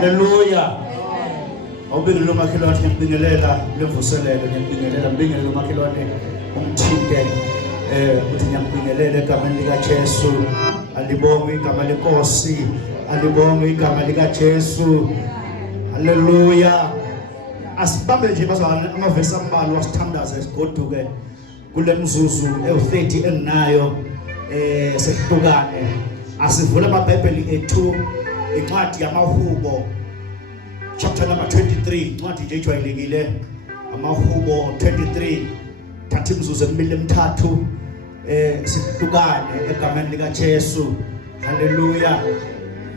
Haleluya. Awubingelela umakhelwane ngiyakubingelela lemvuselelo ngiyakubingelela mbingelela umakhelwane umthinte uthi ngiyakubingelela egameni lika Jesu. Alibonge igama lenkosi, alibonge igama lika Jesu. Haleluya. Asibambe nje bazalwane amavesi ambalwa wasithandaza esigoduke kule mzuzu e30 enginayo sehlukane. Asivula amabhayibheli ethu incwadi yamahubo chapter number 23 incwadi nje ejwayelekile amahubo 23 thatha imzuzu emibili emithathu sihlukane egameni lika Jesu. Haleluya.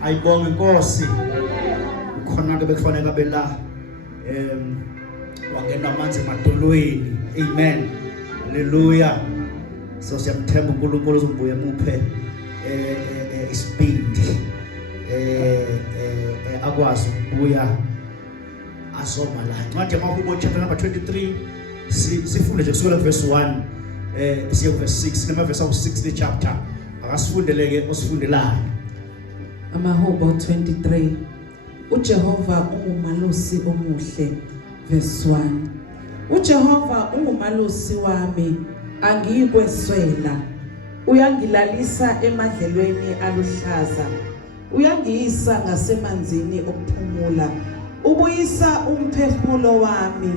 Ayibonge inkosi khona ke bekufanele abe la wangena amanzi emadolweni. Amen. Haleluya. So siyamthemba uNkulunkulu uzombuye muphe ispeed akwazi ukubuya azoma la. Incwadi yamahubo chapter number 23 sifunde nje kusukela verse 1 siye verse 6 nemavesi awu6 chapter akasifundeleke osifundelayo. Amahubo 23 uJehova ungumalusi omuhle. Verse 1 uJehova ungumalusi wami angiyikweswela. Uyangilalisa emadlelweni aluhlaza, uyangiyisa ngasemanzini okuphumula. Ubuyisa umphefumulo wami,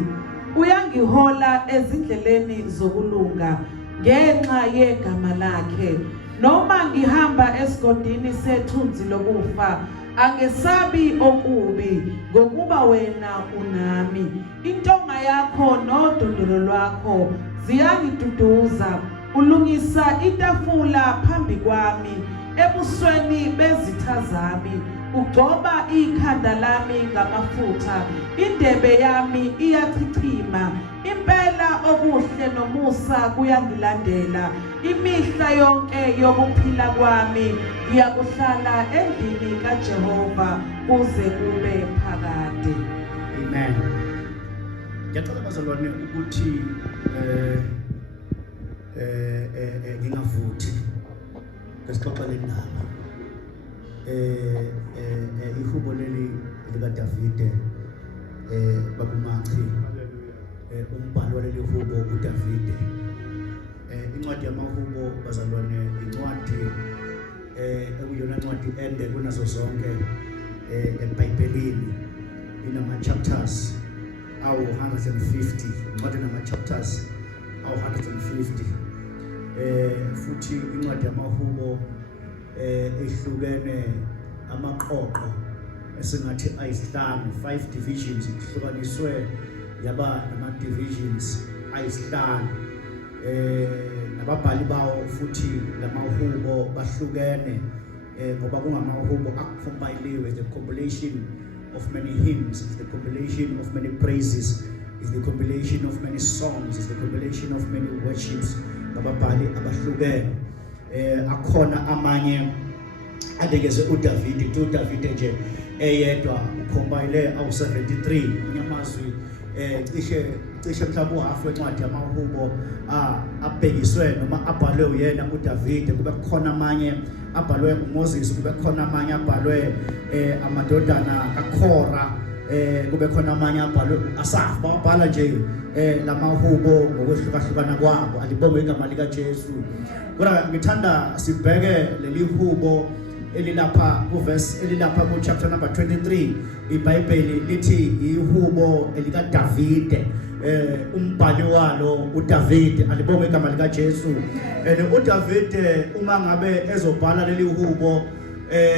uyangihola ezindleleni zokulunga ngenxa yegama lakhe. Noma ngihamba esigodini sethunzi lokufa, angesabi okubi, ngokuba wena unami. Intonga yakho nodondolo lwakho ziyangiduduza. Ulungisa itafula phambi kwami ebusweni bezitha zami. Ugcoba ikhanda lami ngamafutha, indebe yami iyachichima. Impela okuhle nomusa kuyangilandela imihla yonke yokuphila kwami. Ngiyakuhlala endlini kaJehova kuze kube phakade. Amen. Ngiyacela bazalwane ukuthi ngingavuthi ngesixoxele indaba ihubo leli lika Davide babumachi umbhalo waleli hubo uDavide. Incwadi yamahubo bazalwane incwadi ekuyona incwadi ende kunazo zonke eBhayibhelini. Inama chapters awu 150, incwadi nama chapters awu 150. Futhi incwadi yamahubo ehlukene amaqoqo esingathi ayisihlanu, 5 divisions ihlukaniswe yaba nama divisions ayisihlanu. Nababhali bawo futhi lamahubo bahlukene ngoba kungamahubo akucompile, the compilation of many hymns, it's the compilation of many praises, it's the compilation of many songs, it's the compilation of many worships. Nababhali abahlukene akhona amanye adekeze uDavide nje eyedwa ucompile awu 73 nyamazwi cishe mhlawumbe half wencwadi yamahubo abhekiswe noma abhalwe uyena uDavide. Kube khona amanye abhalwe uMoses, kube khona amanye abhalwe amadodana kaKhora, kube khona amanye abhalwe Asaf. Babhala nje lamahubo ngokwehlukahlukana kwabo. Alibonge igama lika Jesu. Kodwa ngithanda sibheke leli hubo elilapha kuverse elilapha ku chapter number 23. iBhayibheli lithi ihubo elika Davide, umbhali walo uDavide. Alibonge igama lika Jesu. uDavide uma ngabe ezobhala leli hubo